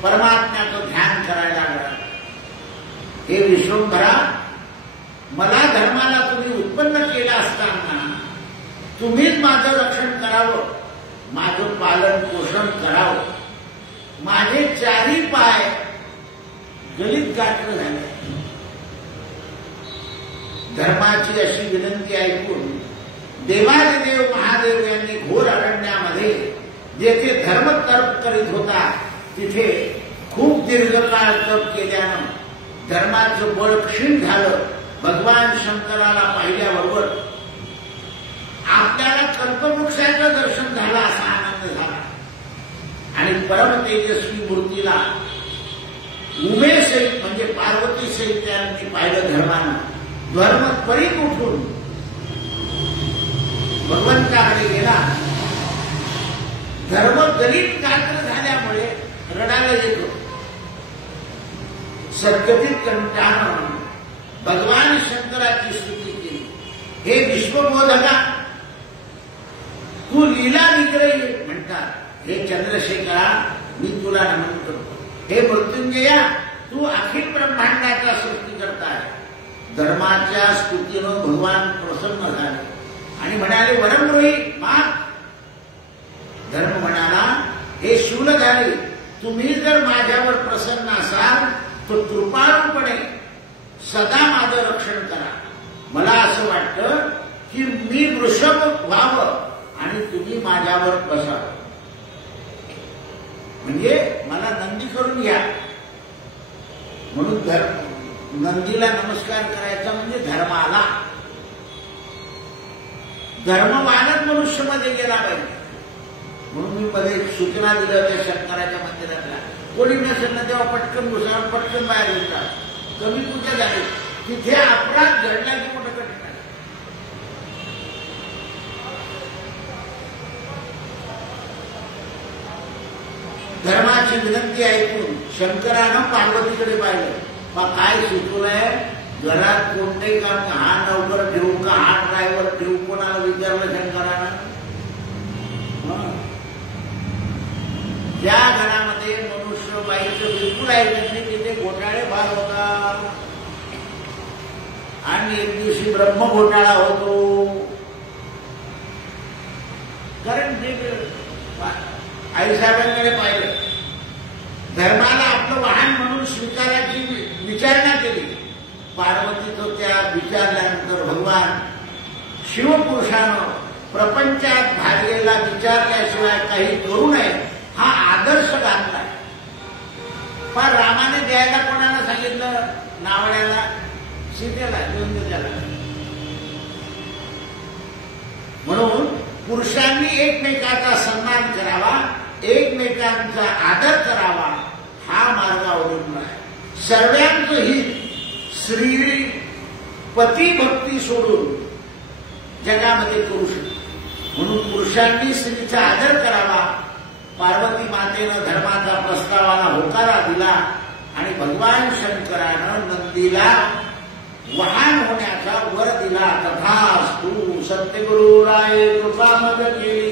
परमात्म्याचं ध्यान करायला लागला. हे विश्वंभरा, मला धर्माला तुम्ही उत्पन्न केलं असताना तुम्हीच माझं रक्षण करावं, माझं पालन पोषण करावं. माझे चारी पाय गलित गाठलं झाले. धर्माची अशी विनंती ऐकून देवादिदेव महादेव यांनी घोर अरण्यामध्ये जेथे धर्म तप करीत होता तिथे खूप दीर्घकाळ तप केल्यानं धर्माचं बळ क्षीण झालं. भगवान शंकराला पाहिल्याबरोबर आपल्याला कल्पवृक्षाचं दर्शन झालं असा आनंद झाला आणि परम तेजस्वी मूर्तीला उभे सहित म्हणजे पार्वती सहित त्यांनी पाहिलं. धर्मानं धर्म त्वरित उठून भगवंताकडे गेला. धर्म गलित गात्र झाल्यामुळे रडायला येतो. सद्गतीत कंटाळून भगवान शंकराची स्तुती केली. हे विश्वबोधका, तू लीला विग्रही म्हणतात. हे चंद्रशेखरा, मी तुला नमन करतो. हे मृत्युंजया, तू अखिल ब्रह्मांडाचा सृष्टी करताय. धर्माच्या स्तुतीनं भगवान प्रसन्न झाले आणि म्हणाले, वरमरोही माग. धर्म म्हणाला, हे शूलधारी, तुम्ही जर माझ्यावर प्रसन्न असाल तर कृपाळूपणे सदा माझं रक्षण करा. मला असं वाटतं की मी वृषभ व्हावं आणि तुम्ही माझ्यावर बसावं. म्हणजे मला नंदी करून घ्या. म्हणून नंदीला नमस्कार करायचा म्हणजे धर्माला. धर्मवानच मनुष्यमध्ये गेला पाहिजे. म्हणून मी मध्ये एक सूचना दिल्या होत्या शंकराच्या मंदिरातल्या, कोणी नसेल ना तेव्हा पटकन घुसावून पटकन बाहेर येतात. कमी कुठे झाले तिथे अपराध घडला की मोठं कठीण आहे. धर्माची विनंती ऐकून शंकरानं पार्वतीकडे पाहिलं. मग काय सुचवलंय, घरात कोणते काम, हा नौकर ठेवू का, हा ड्रायव्हर ठेवू, कोणाला विचारलं शंकरानं. ज्या घरामध्ये मनुष्य बाईचं बिलकुल ऐकत नाही तिथे घोटाळे फार होतात. आणि एक दिवशी ब्रह्म घोटाळा होतो. कारण आईसाहेबांकडे पाहिलं, धर्माला आपलं वाहन म्हणून स्वीकारायची विचारणा केली. पार्वतीचं त्या विचारल्यानंतर भगवान शिवपुरुषानं प्रपंचात भागलेला विचारल्याशिवाय काही करू नये हा आदर्श घातलाय. पण रामाने द्यायला कोणाला सांगितलं, नावड्याला, सीतेला, त्याला. म्हणून पुरुषांनी एकमेकाचा सन्मान करावा, एकमेकांचा आदर करावा, हा मार्ग अवलंबला आहे. सर्वांचं हित श्री पती भक्ती सोडून जगामध्ये करू शकतो. म्हणून पुरुषांनी स्त्रीचा आदर करावा. पार्वती मातेनं धर्माचा प्रस्तावाला होकारा दिला आणि भगवान शंकरानं नंदीला वाहन होण्याचा वर दिला. तथास्तु. सत्यगुरु राय कृपा मग केली.